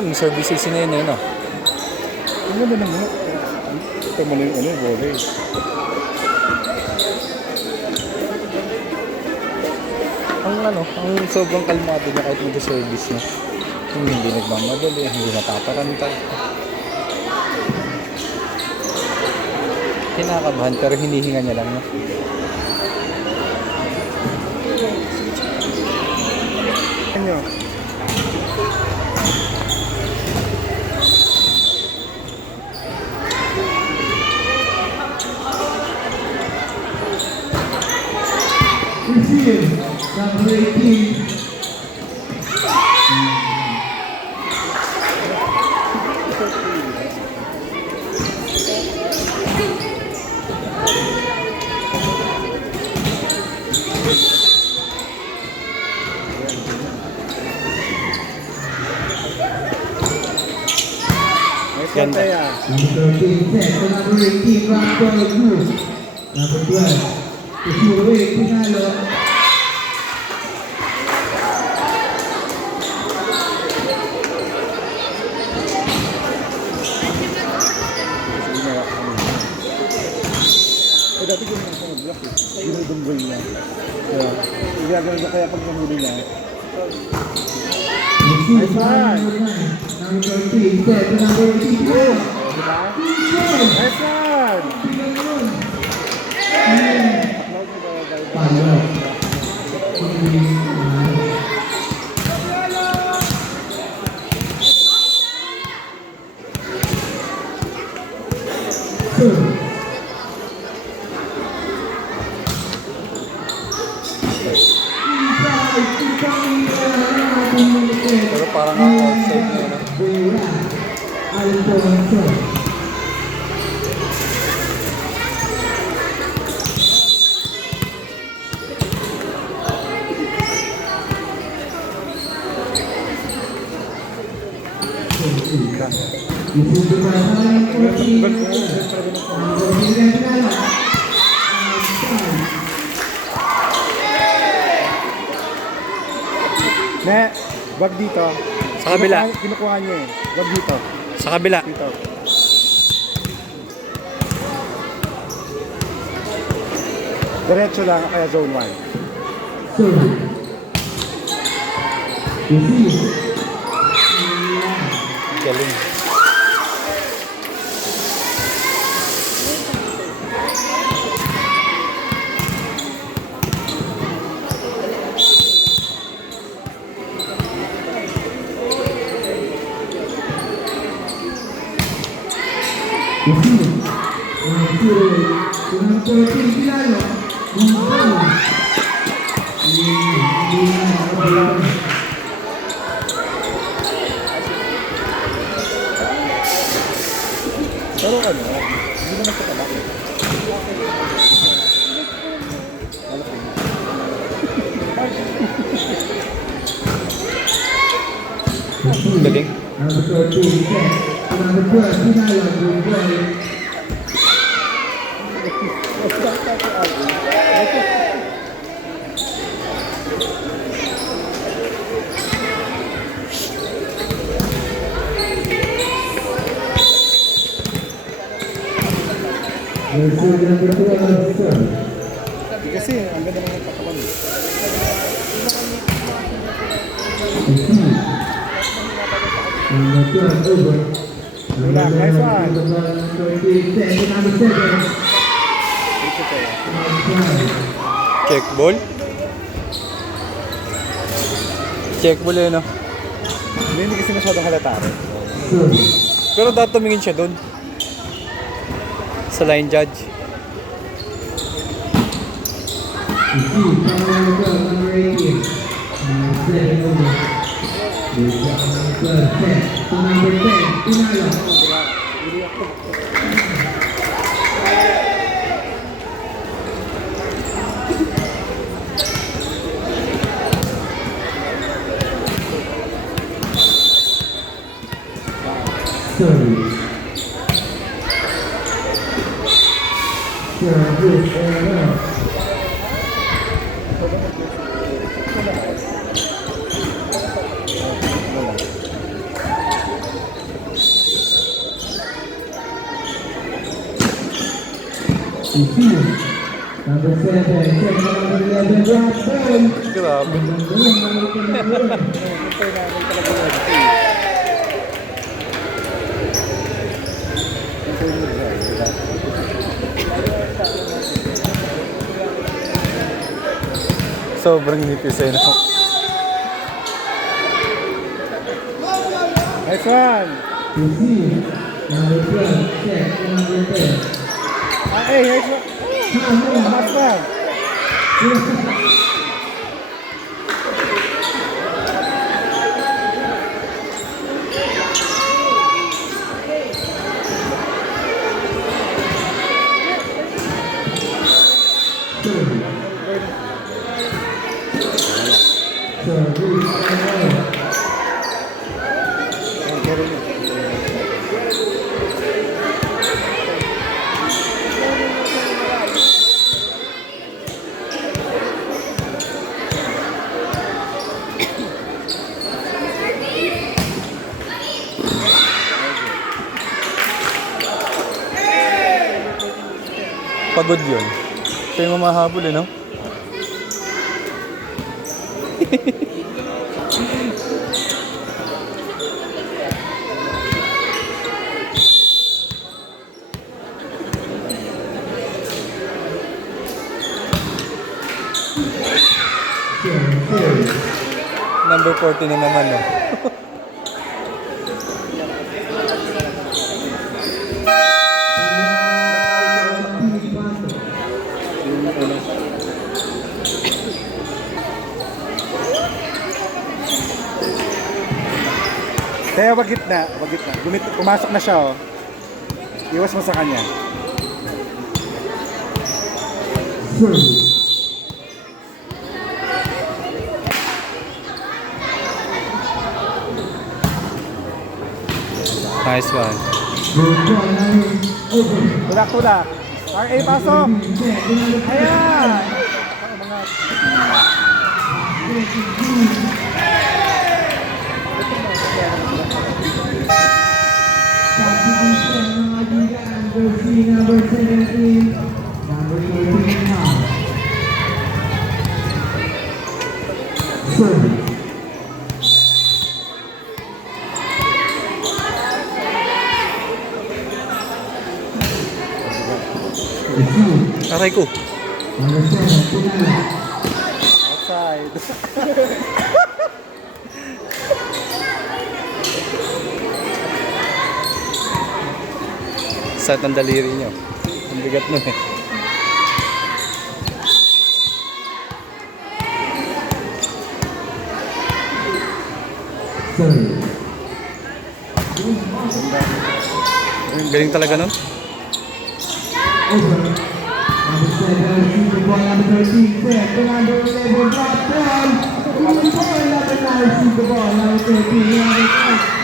maraming services na yun, no? Ang ganda naman. Ito mo na yung volley. Ang sobrang kalmado niya kahit mag-service na. Hindi nagmamadali, hindi natataranta. Kinakabahan pero hinihinga niya lang, no? Ano? Number 18. Ganda. Number 13, set to number 18, round ball group. Number 12, Kusuroy, Pinalo. Dati ko naman sa block eh. Ginudunggol niya. Kaya, ginagano niya kaya pag nahuli niya. Nice one! Number 13, set to number 18, go! Diba? Nice one! Palo. Pero parang ang outside na yun, no? Alfonso. Ne, wag dito. Sa kabila. Kinukuha niya eh. Wag dito. Sa kabila. Dito. Diretso lang kaya zone 1. Galing. Pero ano, hindi naman sa kalaki. Galing. Number 13, set. Number 12, Pinalo, good boy. Number 12, sir. Kasi ang ganda naman katawan mo. Number 12, over. Wala, nice one. Number 13, set. Number 7. Check ball. Check ball yun, no? Hindi kasi masyadong halata rin. Pero dapat tumingin siya doon. Sa line judge. Number 18. Set over. Number 10, Pinalo. Service. Service error. Number 7, check number 11, drop ball. Grabe. Sobrang nipis eh. No? Nice one! Receive. Number 12, check number 10. Hey, nice one! Last one! Pagod yun. Siya yung mamahabol eh, no? Number 40 na naman, no? Kaya wag gitna. Pumasok na siya, oh. Iwas mo sa kanya. Nice one. Tulak. RA, pasok! Ayan! Number 17, number 13 now. Service. Aray ko. Number 7, Punala. Outside. Sakit ng daliri nyo. Ang bigat nun eh. Service. Galing talaga nun. Over. Number 7, receive the ball. Number 13, set. The number 11, drop ball. Number 4, number 9, receive the ball. Number 13, number 5.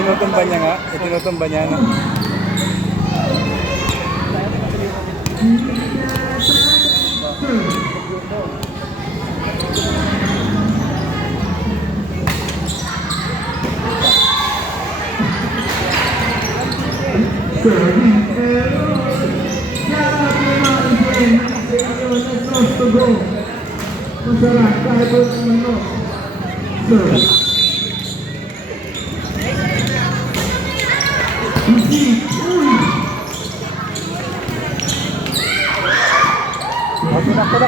Tinutumba niya nga. Tinutumba niya nga. Masarap kahit ano. Sir.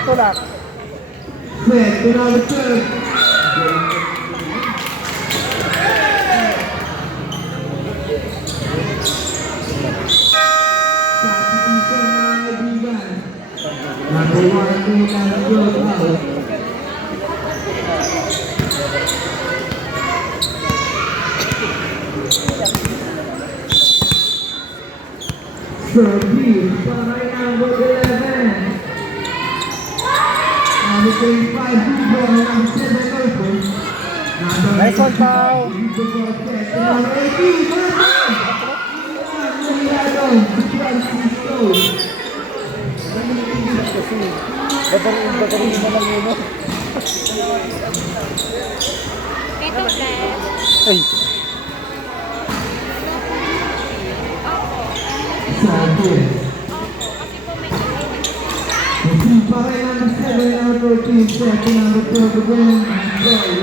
Tulak. Set, number 12. Number 1, number 12. Service by number 11. Number 25, number 7, open. Nice one, Pao. Number 18, Batarin mo lang yun, no? Ito, Flash. Ay, Service. Kasi po may kinainis. Receive by number 7, number 13, second, number 12 again. Play.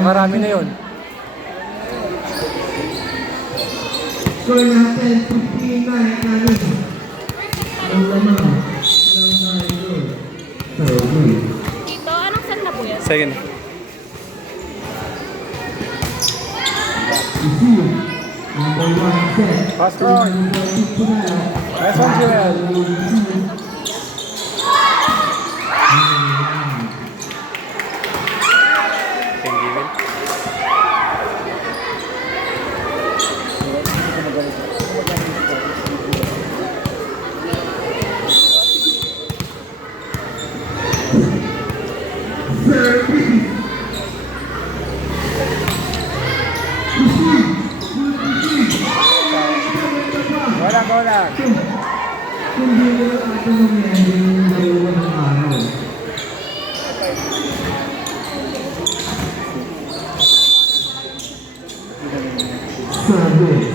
marami na yun. Score natin, 15-9 namin. Ang lamang. Service. Dito, anong set na po yan? Second. Receive. Number 1 set. Pass throw. Nice one, Joel. Thank you. Wala. Kung di mo natin nangyari yung dalawa ng araw. Service.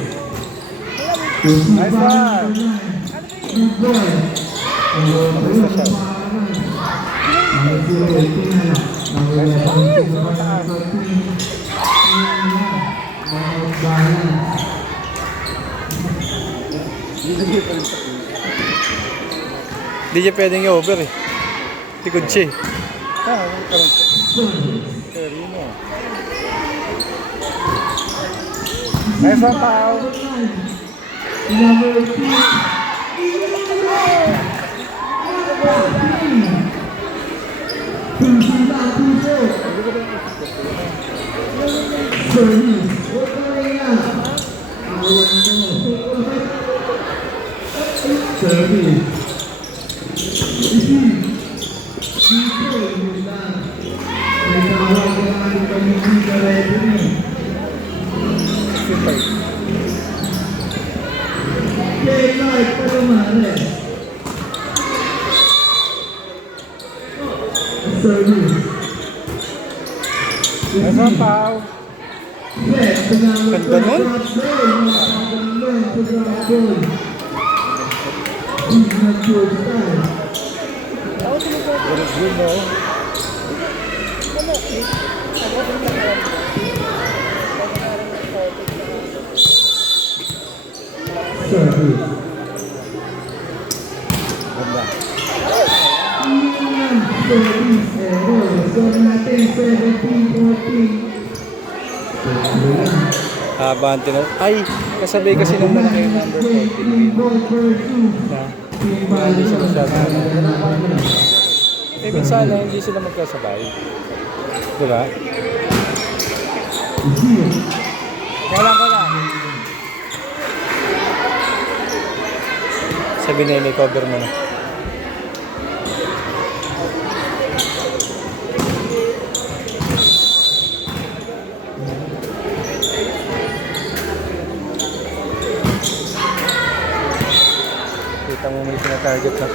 Nice one. Good boy. Di siya pwedeng i-over eh. Tikod siya eh. Nice one, Pao. Number 2. Nice one, Pao. Ganda nun. Abante na. Ay, kasabay kasi nung malaki yung number 14. Na, hindi siya masyadong. Eh, minsan hindi sila magkasabay. Diba? Ko lang. Sabi na cover mo na. Kita mo may sinatarget na.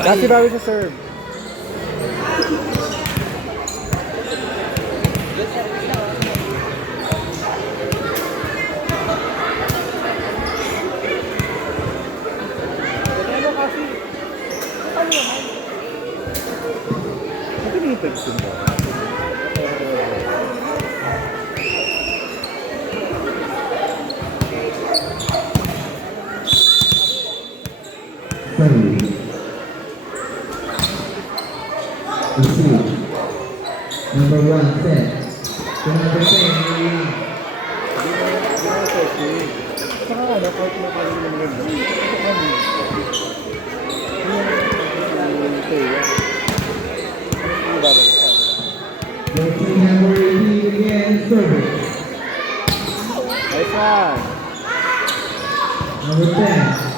Kasi bawi sa serve. Number 1 set. Number 10. Number 18 again, service. Nice one. Number 10.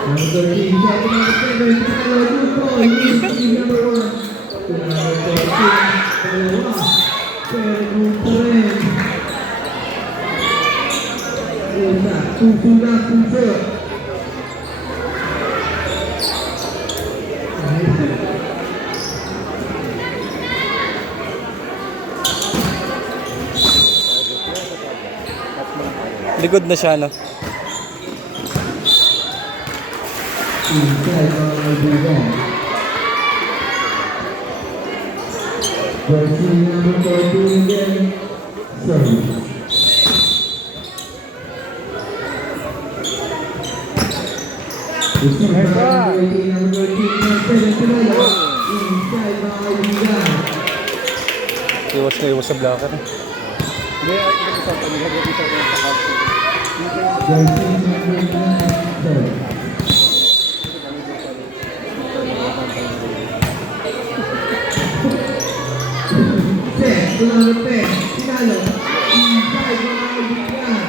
Number 13, second number 7, good ball, number 1. Number 14, pero pa rin. Una, puso. Likod na siya, no? Inside mga kaibigan. Jersey number 14 again. Sorry. Receive by jersey number 13, Pinalo. Inside mga kaibigan. Iwas na iwas sa blocker. Hindi, isa pa nila dito sa kapatid. Jersey number 9, sorry. Set, number 10, Pinalo. Inside mga kaibigan.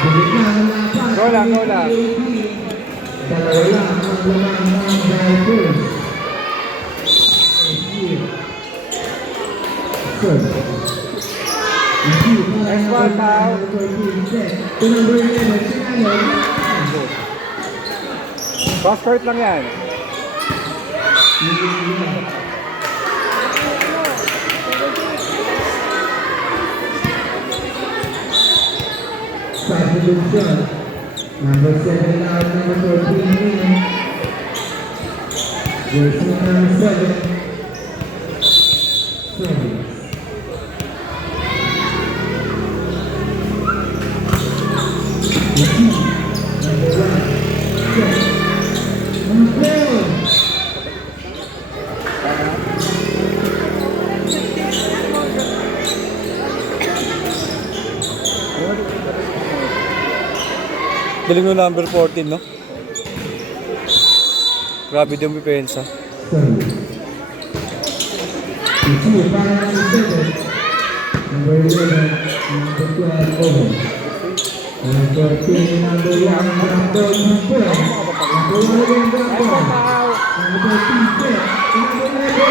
Bumigla ng lapat. Go lang, go lang. Dalawa lang ang laman ng Vipers. Nice one, Pao. To number 11, Pinalo. Cross court lang yan. Substitution. Number 7 out, number 14 in. Jersey number 7. Sorry. Number 1. Set. Number 4. Galing yung number 14, no? Grabe din yung depensa. Sorry. Receive by number 7. Number 11. Number 12 over. Number 13, number 1, number 4. Number 1 again, number 1. Number 13, set. Number 11,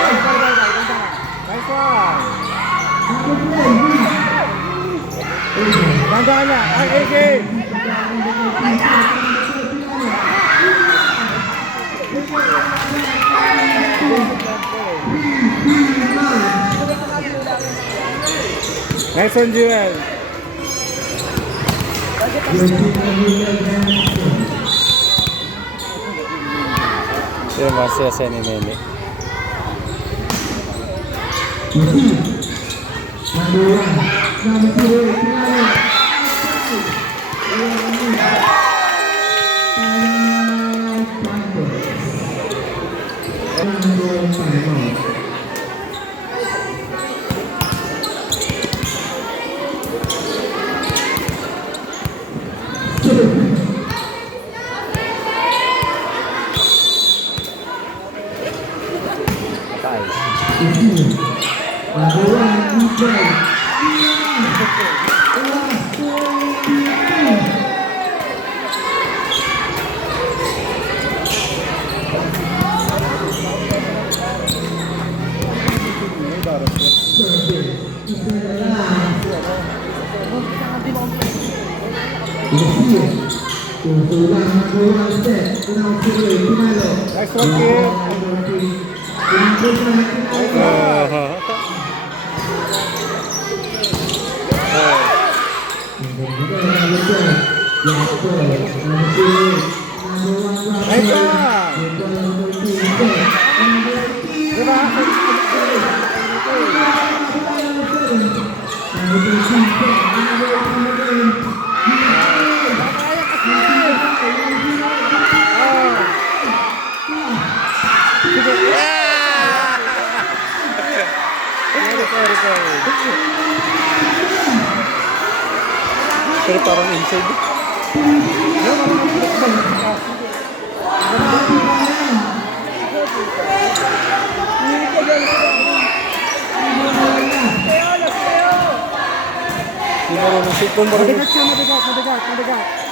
isa kaya ang naman tayo. Nice one. Ganda na. Ay, AK. Nice one, Jewel. Yung masaya ni Nene. Number 1, number 2, Pinalo. Number 1, Israel. Nice one, kid. Nice one! Diba? Pero parang inside. Hindi marunong shoot. Kung marunong Madagat siya, madagat.